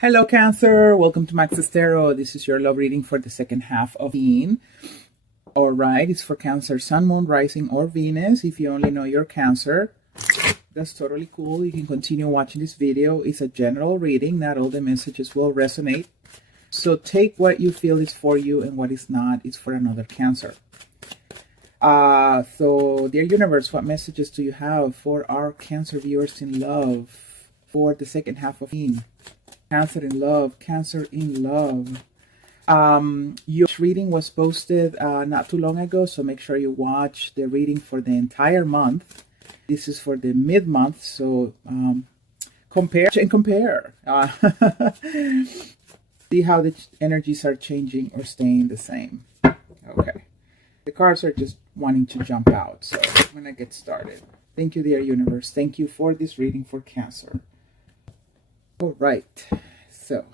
Hello, Cancer. Welcome to Max's Tarot. This is your love reading for the second half of June. All right, it's for Cancer, Sun, Moon, Rising, or Venus. If you only know your Cancer, that's totally cool. You can continue watching this video. It's a general reading. Not all the messages will resonate. So take what you feel is for you and what is not is for another Cancer. So, dear universe, what messages do you have for our Cancer viewers in love for the second half of June? Cancer in love, Cancer in love. Your reading was posted not too long ago, so make sure you watch the reading for the entire month. This is for the mid-month, so compare and compare. See how the energies are changing or staying the same. Okay. The cards are just wanting to jump out, so I'm going to get started. Thank you, dear universe. Thank you for this reading for Cancer. All right, so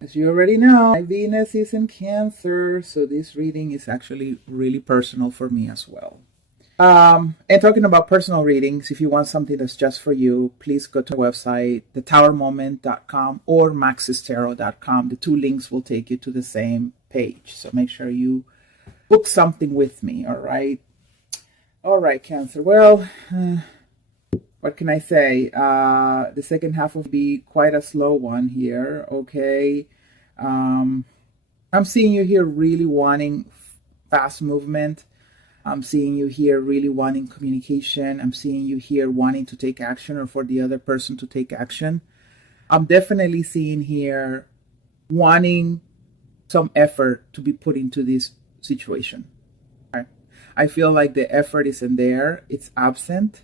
as you already know, my Venus is in Cancer, so this reading is actually really personal for me as well. And talking about personal readings, if you want something that's just for you, please go to our website, thetowermoment.com or maxistarot.com. The two links will take you to the same page, so make sure you book something with me, all right? All right, Cancer. Well, what can I say? The second half will be quite a slow one here, okay? I'm seeing you here really wanting fast movement. I'm seeing you here really wanting communication. I'm seeing you here wanting to take action or for the other person to take action. I'm definitely seeing here wanting some effort to be put into this situation. Okay? I feel like the effort isn't there. It's absent.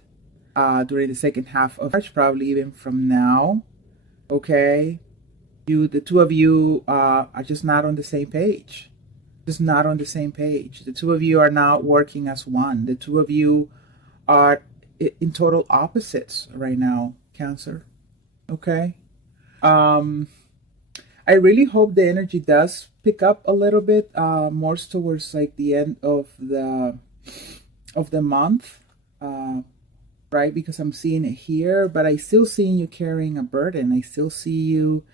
During the second half of March, probably even from now, okay? The two of you are just not on the same page. Just not on the same page. The two of you are not working as one. The two of you are in total opposites right now, Cancer, okay? I really hope the energy does pick up a little bit more towards like the end of the month. Right, because I'm seeing it here, but I still seeing you carrying a burden. I still see you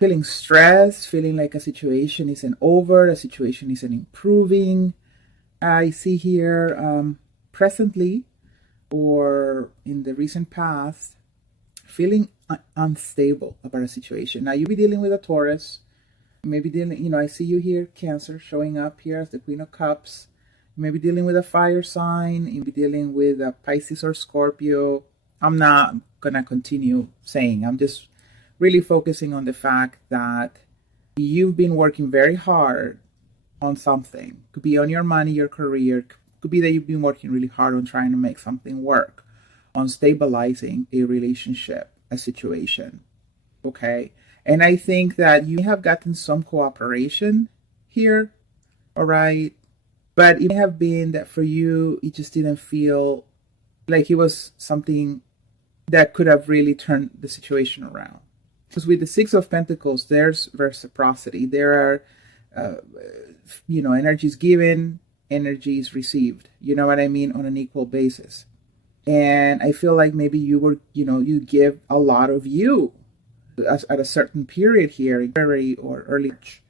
feeling stressed, feeling like a situation isn't over, a situation isn't improving. I see here presently or in the recent past feeling unstable about a situation. Now you'll be dealing with a Taurus, maybe dealing, I see you here, Cancer, showing up here as the Queen of Cups. Maybe dealing with a fire sign, maybe dealing with a Pisces or Scorpio. I'm not going to continue saying. I'm just really focusing on the fact that you've been working very hard on something. Could be on your money, your career. Could be that you've been working really hard on trying to make something work, on stabilizing a relationship, a situation. Okay? And I think that you have gotten some cooperation here. All right? But it may have been that for you, it just didn't feel like it was something that could have really turned the situation around. Because with the Six of Pentacles, there's reciprocity. There are, energies given, energies received. You know what I mean? On an equal basis. And I feel like maybe you were, you give a lot of you at a certain period here in February or early March.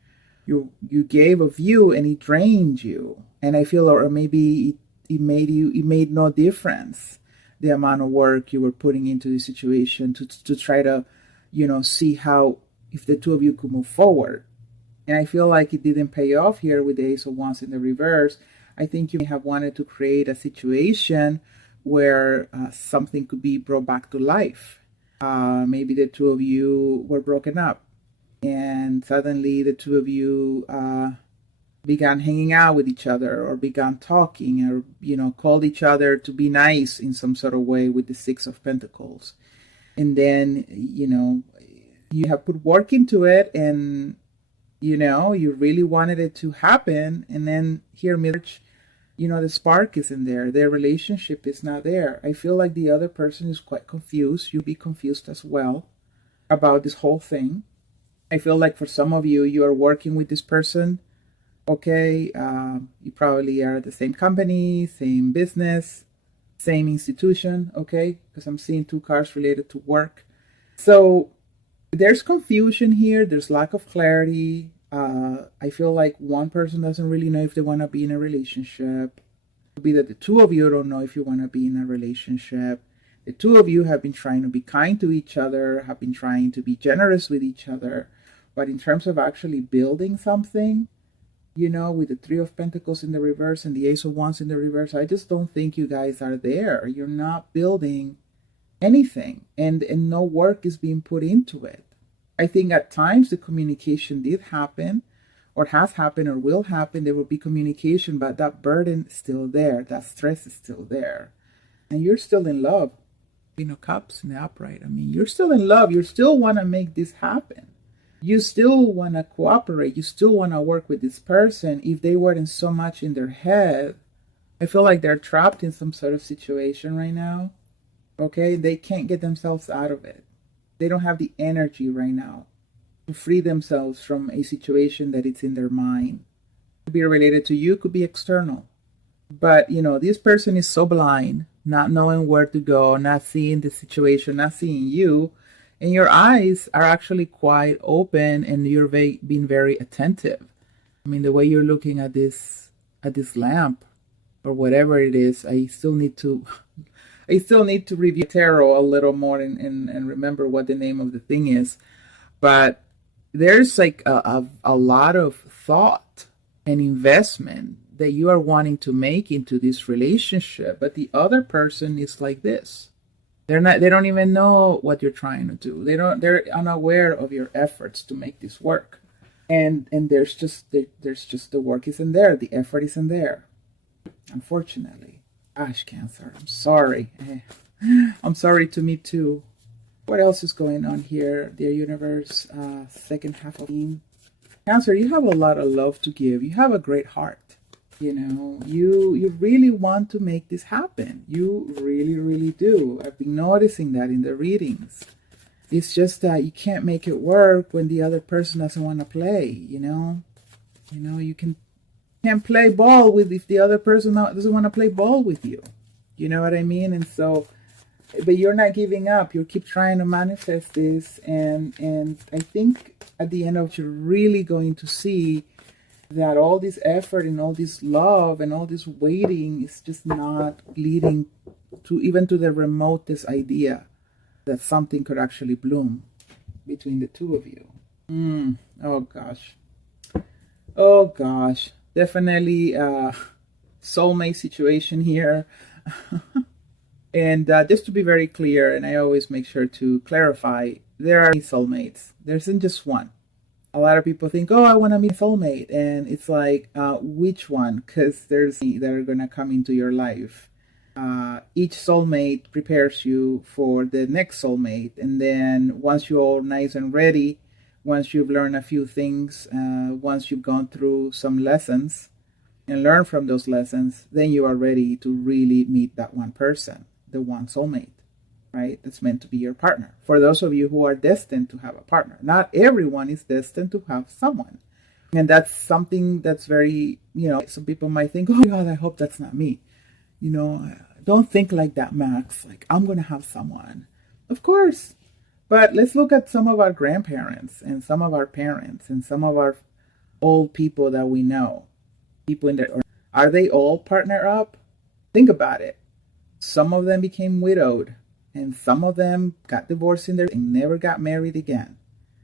You gave of you and it drained you. And I feel, or maybe it made no difference, the amount of work you were putting into the situation to try to, see how, if the two of you could move forward. And I feel like it didn't pay off here with the Ace of Wands in the reverse. I think you may have wanted to create a situation where something could be brought back to life. Maybe the two of you were broken up. And suddenly the two of you began hanging out with each other or began talking or, called each other to be nice in some sort of way with the Six of Pentacles. And then, you have put work into it and, you really wanted it to happen. And then here, March, the spark isn't there. Their relationship is not there. I feel like the other person is quite confused. You'll be confused as well about this whole thing. I feel like for some of you, you are working with this person, okay? You probably are at the same company, same business, same institution, okay? Because I'm seeing two cards related to work. So There's confusion here. There's lack of clarity. I feel like one person doesn't really know if they want to be in a relationship. It could be that the two of you don't know if you want to be in a relationship. The two of you have been trying to be kind to each other, have been trying to be generous with each other. But in terms of actually building something, with the Three of Pentacles in the reverse and the Ace of Wands in the reverse, I just don't think you guys are there. You're not building anything, and no work is being put into it. I think at times the communication did happen, or has happened, or will happen. There will be communication, but that burden is still there. That stress is still there. And you're still in love. Cups in the upright. I mean, you're still in love. You still want to make this happen. You still want to cooperate. You still want to work with this person. If they weren't so much in their head, I feel like they're trapped in some sort of situation right now. Okay? They can't get themselves out of it. They don't have the energy right now to free themselves from a situation that it's in their mind. Could be related to you, could be external. But, this person is so blind, not knowing where to go, not seeing the situation, not seeing you. And your eyes are actually quite open, and you're being very attentive. I mean, the way you're looking at this lamp or whatever it is, I still need to review tarot a little more and remember what the name of the thing is. But there's like a lot of thought and investment that you are wanting to make into this relationship, but the other person is like this. They don't even know what you're trying to do. They're unaware of your efforts to make this work. And there's just the work isn't there, the effort isn't there. Unfortunately. Gosh, Cancer, I'm sorry. I'm sorry to me too. What else is going on here, dear universe? Second half of the Cancer, you have a lot of love to give. You have a great heart. You really want to make this happen. You really, really do. I've been noticing that in the readings. It's just that you can't make it work when the other person doesn't want to play, you can't play ball with if the other person doesn't want to play ball with you. You know what I mean? And so, but you're not giving up. You keep trying to manifest this, and I think at the end of it, you're really going to see that all this effort and all this love and all this waiting is just not leading to even to the remotest idea that something could actually bloom between the two of you. Oh gosh, definitely soulmate situation here. And just to be very clear, and I always make sure to clarify, there are soulmates. There isn't just one. A lot of people think, oh, I want to meet a soulmate. And it's like, which one? Because there's that are going to come into your life. Each soulmate prepares you for the next soulmate. And then once you're all nice and ready, once you've learned a few things, once you've gone through some lessons and learn from those lessons, then you are ready to really meet that one person, the one soulmate. Right? That's meant to be your partner. For those of you who are destined to have a partner, not everyone is destined to have someone. And that's something that's very, some people might think, oh God, I hope that's not me. Don't think like that, Max. Like, I'm going to have someone. Of course. But let's look at some of our grandparents and some of our parents and some of our old people that we know. People in there. Are they all partner up? Think about it. Some of them became widowed. And some of them got divorced and never got married again.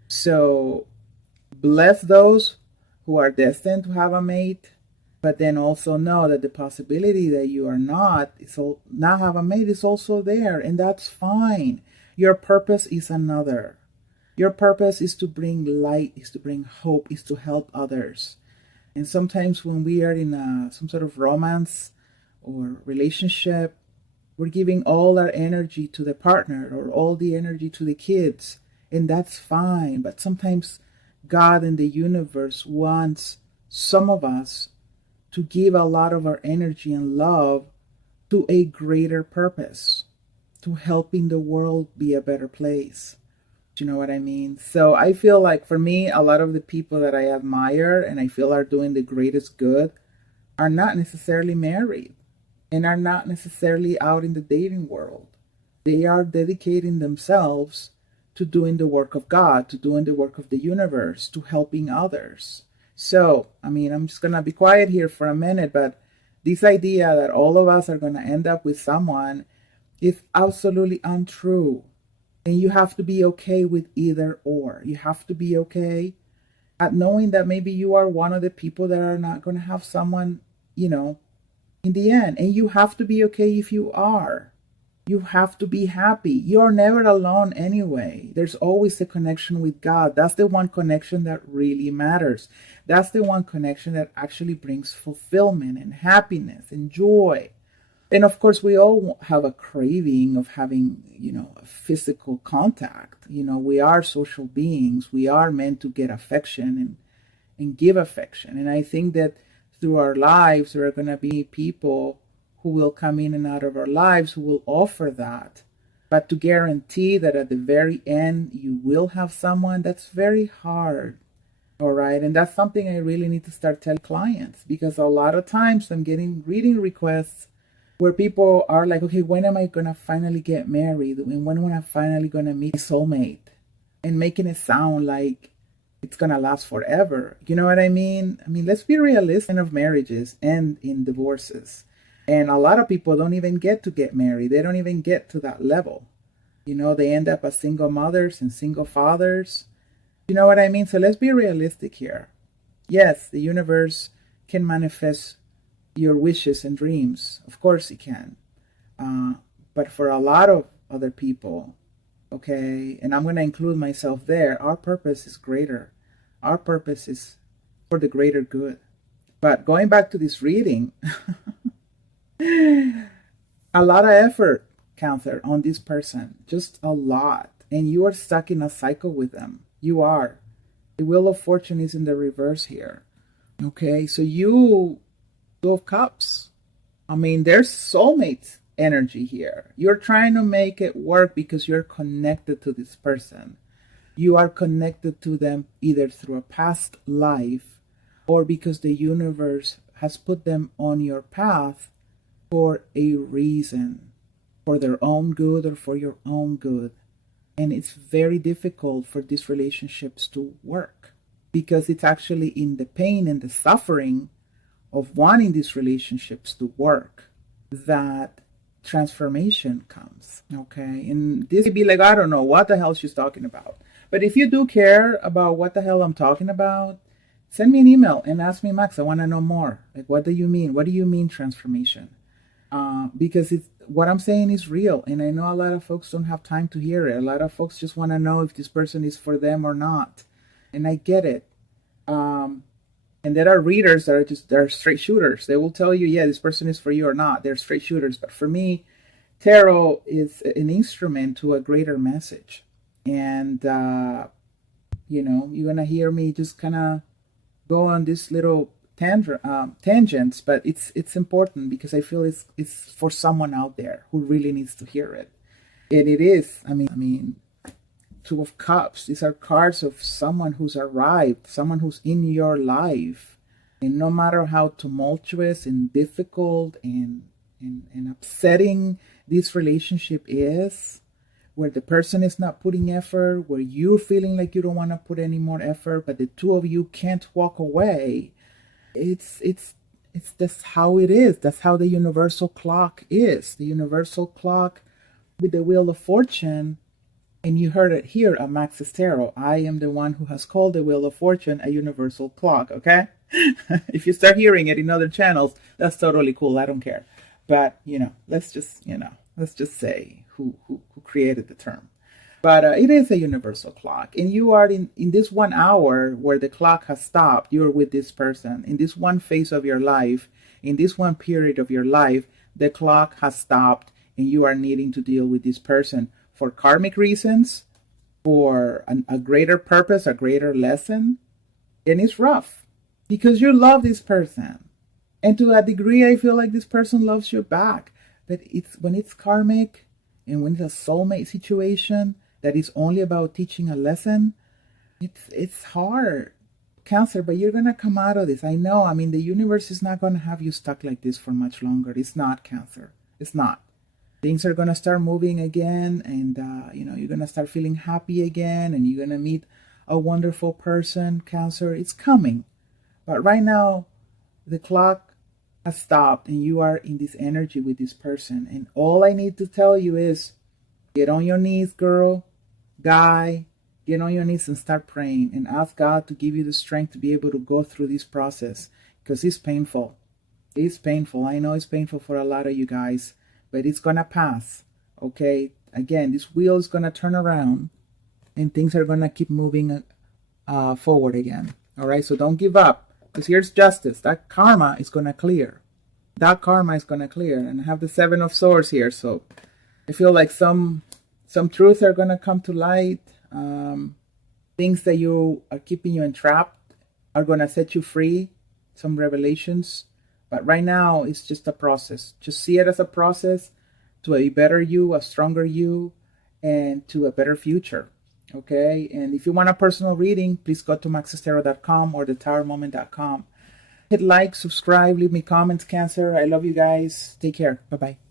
So bless those who are destined to have a mate, but then also know that the possibility that you are not have a mate is also there, and that's fine. Your purpose is another. Your purpose is to bring light, is to bring hope, is to help others. And sometimes when we are in some sort of romance or relationship, we're giving all our energy to the partner or all the energy to the kids, and that's fine. But sometimes God and the universe wants some of us to give a lot of our energy and love to a greater purpose, to helping the world be a better place. Do you know what I mean? So I feel like for me, a lot of the people that I admire and I feel are doing the greatest good are not necessarily married. And are not necessarily out in the dating world. They are dedicating themselves to doing the work of God, to doing the work of the universe, to helping others. So, I mean, I'm just going to be quiet here for a minute, but this idea that all of us are going to end up with someone is absolutely untrue. And you have to be okay with either or. You have to be okay at knowing that maybe you are one of the people that are not going to have someone, in the end. And you have to be okay if you are. You have to be happy. You're never alone anyway. There's always a connection with God. That's the one connection that really matters. That's the one connection that actually brings fulfillment and happiness and joy. And of course, we all have a craving of having, a physical contact. We are social beings. We are meant to get affection and give affection. And I think that through our lives, there are going to be people who will come in and out of our lives who will offer that. But to guarantee that at the very end you will have someone, that's very hard. All right. And that's something I really need to start telling clients, because a lot of times I'm getting reading requests where people are like, okay, when am I going to finally get married? And when am I finally going to meet a soulmate? And making it sound like it's going to last forever. You know what I mean? I mean, let's be realistic of marriages and in divorces. And a lot of people don't even get married. They don't even get to that level. They end up as single mothers and single fathers. You know what I mean? So let's be realistic here. Yes, the universe can manifest your wishes and dreams. Of course it can. But for a lot of other people, okay, and I'm going to include myself there, our purpose is greater. Our purpose is for the greater good. But going back to this reading, a lot of effort, Cancer, on this person. Just a lot. And you are stuck in a cycle with them. You are. The Wheel of Fortune is in the reverse here. Okay, so you, Two of Cups. I mean, there's soulmate energy here. You're trying to make it work because you're connected to this person. You are connected to them either through a past life or because the universe has put them on your path for a reason, for their own good or for your own good. And it's very difficult for these relationships to work because it's actually in the pain and the suffering of wanting these relationships to work that transformation comes. Okay. And this could be like, I don't know what the hell she's talking about. But if you do care about what the hell I'm talking about, send me an email and ask me, Max, I want to know more. Like, what do you mean? What do you mean transformation? Because what I'm saying is real. And I know a lot of folks don't have time to hear it. A lot of folks just want to know if this person is for them or not. And I get it. And there are readers that they're straight shooters. They will tell you, yeah, this person is for you or not. They're straight shooters. But for me, tarot is an instrument to a greater message. And, you're going to hear me just kind of go on this little tangents, but it's important because I feel it's for someone out there who really needs to hear it. And it is, I mean, Two of Cups, these are cards of someone who's arrived, someone who's in your life. And no matter how tumultuous and difficult and upsetting this relationship is, where the person is not putting effort, where you're feeling like you don't want to put any more effort, but the two of you can't walk away, it's just how it is. That's how the universal clock is. The universal clock with the Wheel of Fortune. And you heard it here at Max's Tarot. I am the one who has called the Wheel of Fortune a universal clock, okay? If you start hearing it in other channels, that's totally cool. I don't care. But, let's just say who created the term. But it is a universal clock. And you are in this 1 hour where the clock has stopped. You're with this person. In this one phase of your life, in this one period of your life, the clock has stopped and you are needing to deal with this person for karmic reasons, for a greater purpose, a greater lesson. And it's rough because you love this person. And to a degree, I feel like this person loves you back. But when it's karmic and when it's a soulmate situation that is only about teaching a lesson, it's hard. Cancer, but you're going to come out of this. I know. The universe is not going to have you stuck like this for much longer. It's not, Cancer. It's not. Things are going to start moving again, and you're going to start feeling happy again, and you're going to meet a wonderful person, Cancer. It's coming. But right now, the clock has stopped, and you are in this energy with this person. And all I need to tell you is, get on your knees, girl, guy. Get on your knees and start praying and ask God to give you the strength to be able to go through this process, because it's painful. It's painful. I know it's painful for a lot of you guys, but it's going to pass, okay? Again, this wheel is going to turn around and things are going to keep moving forward again, all right? So don't give up, because here's justice. That karma is going to clear. That karma is going to clear. And I have the 7 of Swords here, so I feel like some truths are going to come to light. Things that you are keeping you entrapped are going to set you free, some revelations. But right now, it's just a process. Just see it as a process to a better you, a stronger you, and to a better future. Okay? And if you want a personal reading, please go to maxestero.com or thetowermoment.com. Hit like, subscribe, leave me comments, Cancer. I love you guys. Take care. Bye-bye.